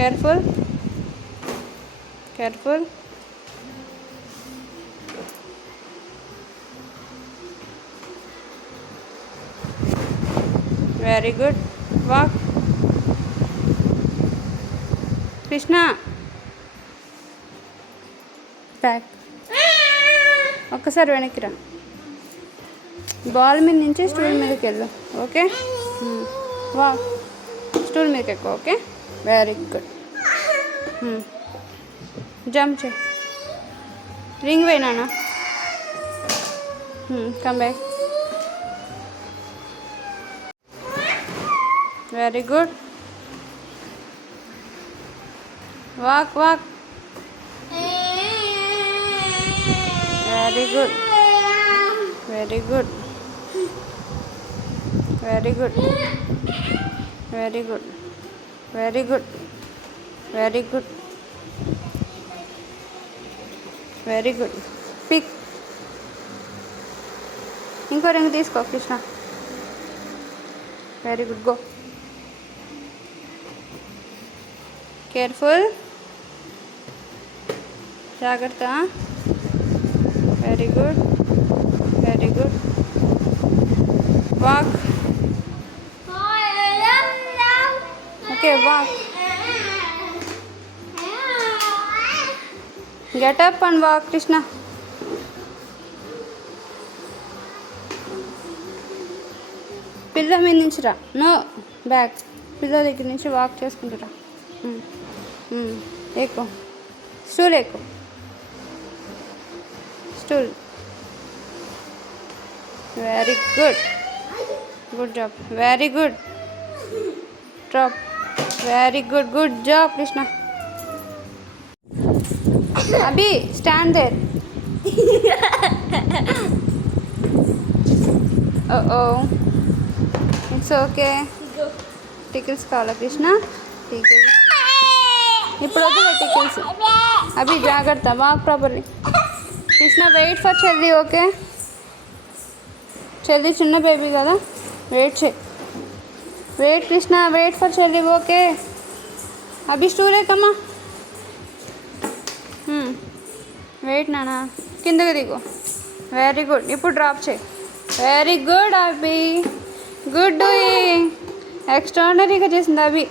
Careful. Careful. Very good. Walk. Krishna. Back. ఒక్కసారి వెనక్కి రా. బాల్ మీద నుంచి స్టూల్ మీదకి వెళ్ళు. ఓకే, వా స్టూల్ మీదకి ఎక్కువ. Okay, very good. జంప్ చేయి. రింగ్ వేనానా. Come back. Very good. Walk walk. Very good. Very good. Very good. Very good. Very good. Very good. Very good. Pick. ఇంకో రింగ్ తీసుకో Krishna. Very good. Go. Careful. జాగ్రత్త. Very good. Very good. Walk. Okay, walk. Get up and walk, Krishna. పిల్ల మీద నుంచి రా. No, back. పిల్ల దగ్గర నుంచి వాక్ చేసుకుంటురా. ఎక్కువ. స్టూల్ ఎక్కువ. Stool. Very good. Good job. Very good. Drop. Very good. Good job, Krishna. Abhi, stand there. Oh. It's okay. Tickles kavala, Krishna. Tickles. ఇప్పుడు వద్దు టికిల్స్. అభి జాగ్రత్త. Walk properly. Krishna wait for చెల్లి. ఓకే, చెల్లి చిన్న బేబీ కదా, వెయిట్ చేయి. Wait Krishna, wait for చెల్లి. Okay, Abhi stool ఎక్కమ్మా. వెయిట్ నానా, కిందకి దిగు. Very good. ఇప్పుడు డ్రాప్ చేయి. Very good Abhi. Good doing. ఎక్స్ట్రాడనరీగా చేసింది అభి.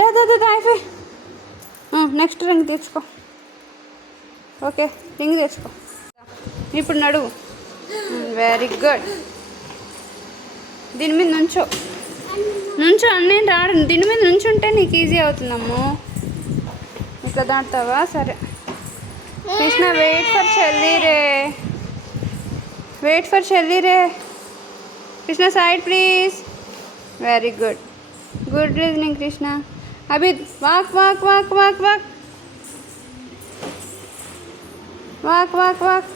దా అయిపోయి. నెక్స్ట్ రింగ్ తీసుకో. ఓకే, రింగ్ తెచ్చుకో. ఇప్పుడు నడువు. Very good. దీని మీద నుంచో. నేను రాడు. దీని మీద నుంచుంటే నీకు ఈజీ అవుతుందమ్మో. ఇట్లా దాటుతావా? సరే కృష్ణ, వెయిట్ ఫర్ చెల్లి రే. వెయిట్ ఫర్ చెల్లి రే. Krishna side please. Very good. Good reasoning Krishna. Abhi walk walk walk walk walk. Walk walk walk.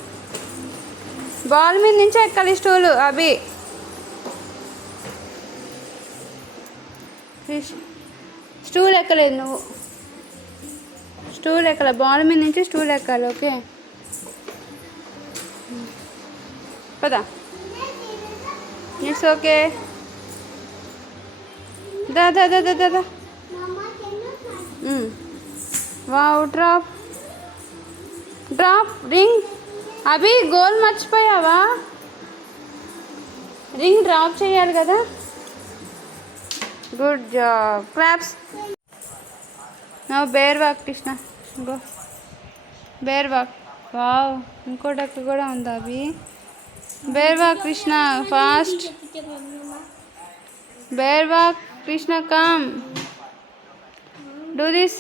Ball మీద నుంచే ఎక్కాలి స్టూలు. అభి స్టూల్ ఎక్కలేదు నువ్వు. స్టూల్ ఎక్కలే. బాల్ మీద నుంచి స్టూల్ ఎక్కాలి. ఓకే, పదా. It's okay. దా. Wow. Drop. Ring. Abhi goal మర్చిపోయావా? రింగ్ డ్రాప్ చేయాలి కదా. Good job. Claps. No bear walk Krishna. Go bear walk. Wow, ఇంకో డక్కు కూడా ఉందా Abhi? Bear walk Krishna, fast. Bear walk Krishna, come do this.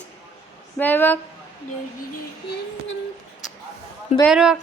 Bear walk. Bear walk.